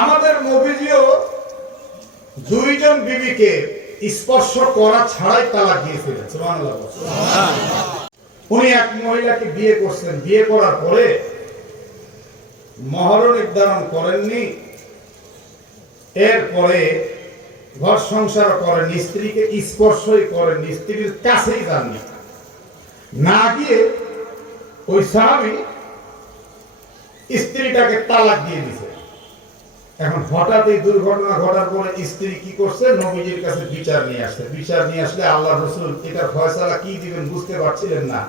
আমাদের নবীজিও দুইজন বিবিকে স্পর্শ করা ছাড়াই উনি এক মহিলাকে বিয়ে করছেন। বিয়ে করার পরে মহর নির্ধারণ করেননি। এরপরে ঘর সংসার করেন স্ত্রীকে স্পর্শই করেন স্ত্রীর কাছেই যাননি। না গিয়ে ওই স্বামী স্ত্রীটাকে তালাক দিয়ে দিছে। এখন হঠাৎ এই দুর্ঘটনা ঘটার পরে স্ত্রী কি করছে? নবীজির কাছে বিচার নিয়ে আসছে। বিচার নিয়ে আসলে আল্লাহ রসুল এটা ফয়সালা কি দিবেন বুঝতে পারছিলেন না।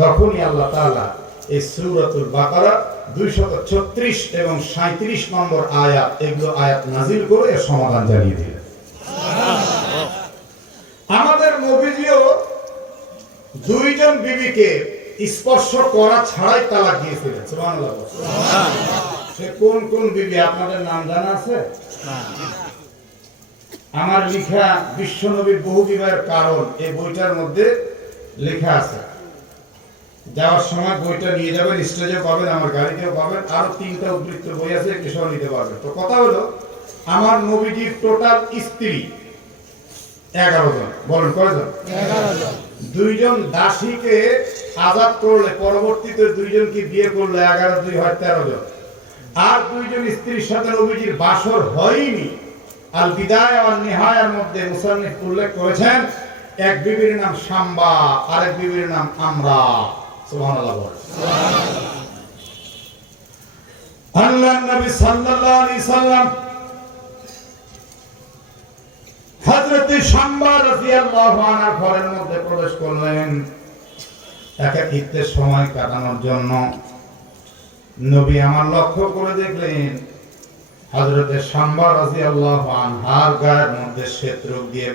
তখনই আল্লাহ তাআলা এই সূরাতুল বাকারা 236 এবং 37 নম্বর আয়াত, এগুলো আয়াত নাজিল করে এর সমাধান জানিয়ে দিলেন আমাদের নবীজিও দুইজন বিবিকে স্পর্শ করা ছাড়াই তালাক দিয়েছিলেন সুবহানাল্লাহ সে কোন কোন বিবি আপনাদের নাম জানা আছে? আমার লেখা বিশ্বনবীর বহু বিবাহের কারণ এই বইটার মধ্যে লেখা আছে। যাওয়ার সময় বইটা নিয়ে যাবেন স্টেজে পাবেন আমার গাড়িতেও পাবেন আরও তিনটা উদ্বৃত্ত বই আছে এসব নিতে পারবেন। তো কথা হলো আমার নবীজির টোটাল স্ত্রী এগারো জন। বলেন কয়জন? দুইজন দাসীকে আজাদ করলে, পরবর্তীতে দুইজনকে বিয়ে করলে এগারো, দুই হয় তেরো জন। আর দুইজন স্ত্রীর সাথে নবীজির বাসর হয়নি। আল বিদায় আর নিহায়ার মধ্যে মুসান্নিফ উল্লেখ করেছেন, এক বিবির নাম শাম্বা, আরেক বিবির নাম আমরা। সুবহানাল্লাহ আল্লাহ নবী সাল্লাল্লাহু আলাইহি সাল্লাম রাদিয়াল্লাহু আনহা ঘরের মধ্যে প্রবেশ করলেন। একাকিত্বের সময় কাটানোর জন্য নবী আমার লক্ষ্য করে দেখলেন সাম্বা গায়ের মধ্যে দিয়ে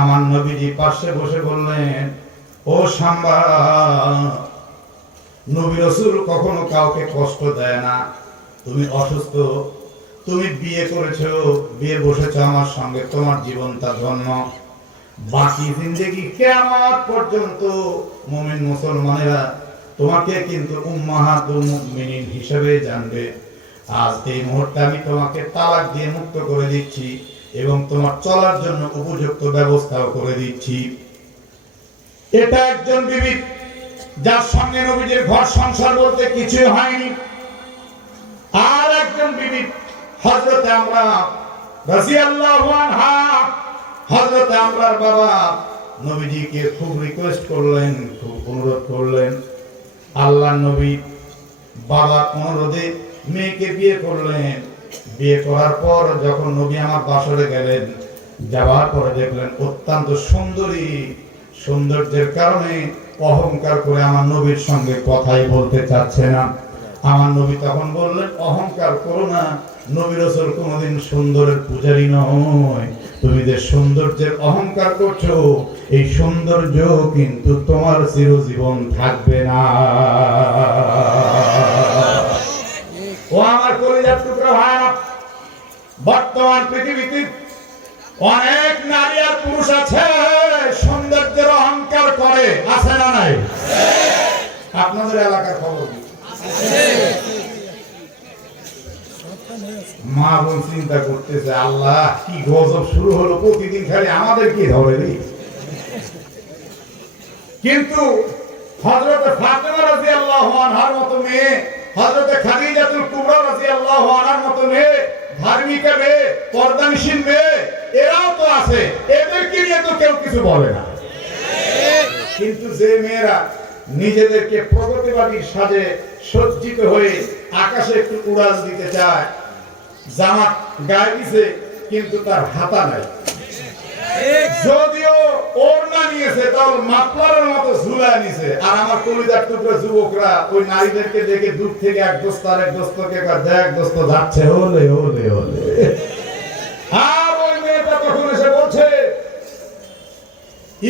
আমার নবীজি পাশে বসে বললেন, ও সাম্বা নবী রসুল কখনো কাউকে কষ্ট দেয় না। তুমি অসুস্থ তুমি বিয়ে করেছ, বিয়ে বসেছো আমার সঙ্গে, তোমার জীবনটা ধন্য বাকি জিন্দগি কেমন পর্যন্ত মুমিন মুসলমানেরা তোমাকে কিন্তু হিসেবে জানবে। আজ এই মুহূর্তে আমি তোমাকে তালাক দিয়ে মুক্ত করে দিচ্ছি এবং তোমার চলার জন্য উপযুক্ত ব্যবস্থাও করে দিচ্ছি। এটা একজন বিবি, যার সঙ্গে নবীজির ঘর সংসার বলতে কিছু হয়নি। আর একজন বিবি হজরতে আমরা রাজিয়াল্লাহু আনহা হজরতে আমরার বাবা নবীজিকে খুব রিকোয়েস্ট করলেন, খুব অনুরোধ করলেন। আল্লাহ নবী বাবার অনুরোধে মেয়েকে বিয়ে করলেন। বিয়ে করার পর যখন নবী আমার বাসরে গেলেন, যাওয়ার পরে দেখলেন অত্যন্ত সুন্দরী। সৌন্দর্যের কারণে অহংকার করে আমার নবীর সঙ্গে কথাই বলতে চাচ্ছে না। আমার নবী তখন বললেন, অহংকার করো না। নবী রসুল কোনোদিন সুন্দরের পূজারী নয়। তুমি যে সৌন্দর্যের অহংকার করছ, এই সৌন্দর্য কিন্তু তোমার চিরজীবন থাকবে না। ও আমার কলিজার টুকরো বর্তমান পৃথিবীতে অনেক নারী আর পুরুষ আছে, সৌন্দর্যের অহংকার করে। আছে না নাই? আপনাদের এলাকার খবর কি? মা বোন চিন্তা করতেছে, আল্লাহ, কি গজব শুরু হলো, প্রতিদিন খালি আমাদের কি কিন্তু হযরতে ফাতেমা রাদিয়াল্লাহু আনহার মতো মেয়ে, হযরতে খাদিজাতুল কুবরা রাদিয়াল্লাহু আনহার মতো মেয়ে মেয়ে, পর্দানিশীল মেয়ে, এরাও তো আছে নিয়ে তো কেউ কিছু বলে না। কিন্তু যে মেয়েরা নিজেদেরকে প্রগতিবাদীর সাজে সজ্জিত হয়ে আকাশে একটু উড়াল দিতে চায় জামা গায়ে দিছে কিন্তু তার হাতা নাই। যদিও ওড়না নিয়েছে তাহলে মাপলারের মতো ঝুলায় নিছে। আর আমার কলিজার টুকরো যুবকরা, ওই নারীদেরকে দেখে দূর থেকে এক দোস্ত আর এক দোস্তকে দেখ দোস্ত যাচ্ছে। হলে হলে হলে। আর ওই মেয়েটা তখন এসে বলছে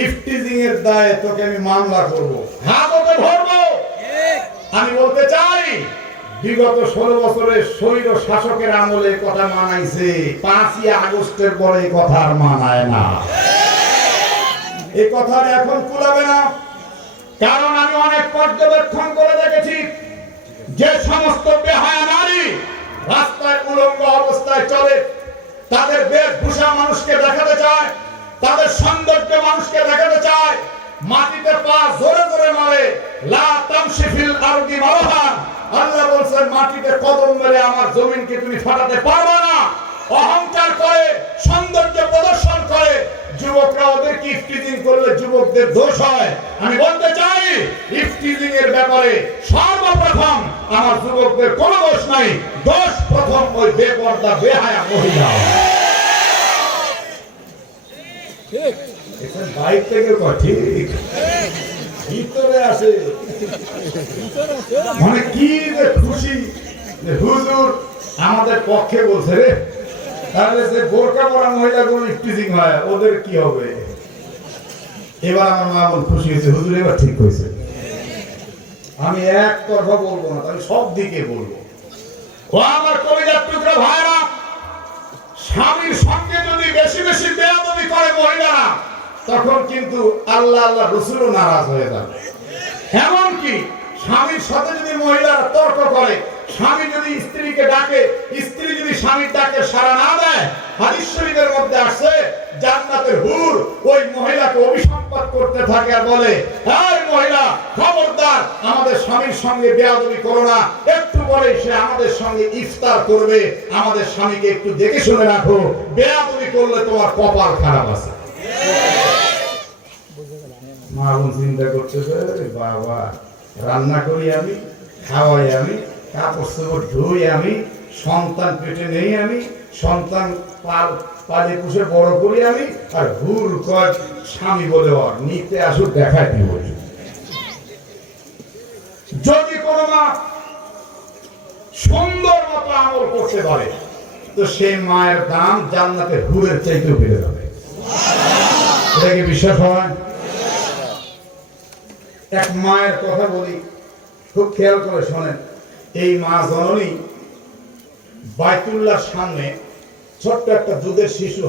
ইফটিজিং এর দায়ে তোকে আমি মামলা করব। হাততে ধরবো আমি বলতে চাই বিগত ষোলো বছরের শৈল শাসকের আমলে কথা মানাইছে। পাঁচই আগস্টের পরে কথা মানায় না। এই কথা এখন কুলাবে না। কারণ আমি অনেক পর্যবেক্ষণ করে দেখেছি, যে সমস্ত বেহায়া নারী রাস্তায় উলঙ্গ অবস্থায় চলে, তাদের বেশভূষা মানুষকে দেখাতে চায়, তাদের সৌন্দর্য মানুষকে দেখাতে চায়, মাটিতে পা জোরে জোরে মারে, লা তামশিফিল আরদি মারহান। আল্লাহ বলছেন মাটিতে কদম মেরে আমার জমিনকে তুমি ফাটাতে পারবে না। অহংকার করে সৌন্দর্য প্রদর্শন করে যুবকরা ওদেরকে ইফটিজিং করলে যুবকদের দোষ হয়। আমি বলতে চাই ইফটিজিং এর ব্যাপারে সর্বপ্রথম আমার যুবকদের কোনো দোষ নাই। দোষ প্রথম ওই বেপর্দা বেহায়া মহিলা। এখানে বাইক থেকে ঠিক। ভিতরে আছে মানে কি যে খুশি হুজুর আমাদের পক্ষে বলছে রে। তাহলে যে বোরকা পরা মহিলাগুলো ইফটিজিং হয়, ওদের কি হবে? এবার আমার মা বোন খুশি হয়েছে, হুজুর এবার ঠিক হয়েছে আমি এক কথা বলব না আমি সব দিকে বলব। ও আমার কবিতার টুকরা ভাইরা, স্বামীর সঙ্গে যদি বেশি বেশি বেয়াদবি করে মহিলারা, তখন কিন্তু আল্লাহ আল্লাহ রসুলও নারাজ হয়ে যাবে। স্বামীর সাথে যদি মহিলারা তর্ক করে স্বামী যদি স্ত্রীকে ডাকে স্ত্রী যদি স্বামীর ডাকে সাড়া না দেয় হাদিস শরীফের মধ্যে আসছে জান্নাতের হুর ওই মহিলাকে অভিসম্পাদ করতে থাকে আর বলে এই মহিলা খবরদার আমাদের স্বামীর সঙ্গে বেয়াদবি করো না। একটু পরে সে আমাদের সঙ্গে ইফতার করবে। আমাদের স্বামীকে একটু দেখে শুনে রাখো। বেয়াদবি করলে তোমার কপাল খারাপ আছে। মা চিন্তা করতেছে বাবা রান্না করি আমি, খাওয়াই আমি কাপড় ধুই আমি, সন্তান পেটে নেই আমি, সন্তান পাল, পালে পুষে বড় করি আমি, আর ভুল কর স্বামী বলে ওর নিতে আসুক, দেখায় দিব। যদি কোনো মা সুন্দর মতো আমল করতে পারে, তো সেই মায়ের দাম জান্নাতে হুরের চাইতেও বেড়ে যাবে। এটা কি বিশ্বাস হয়? এক মায়ের কথা বলি, খুব খেয়াল করে শোনেন। এই মা জননী বাইতুল্লার সামনে ছোট্ট একটা দুধের শিশু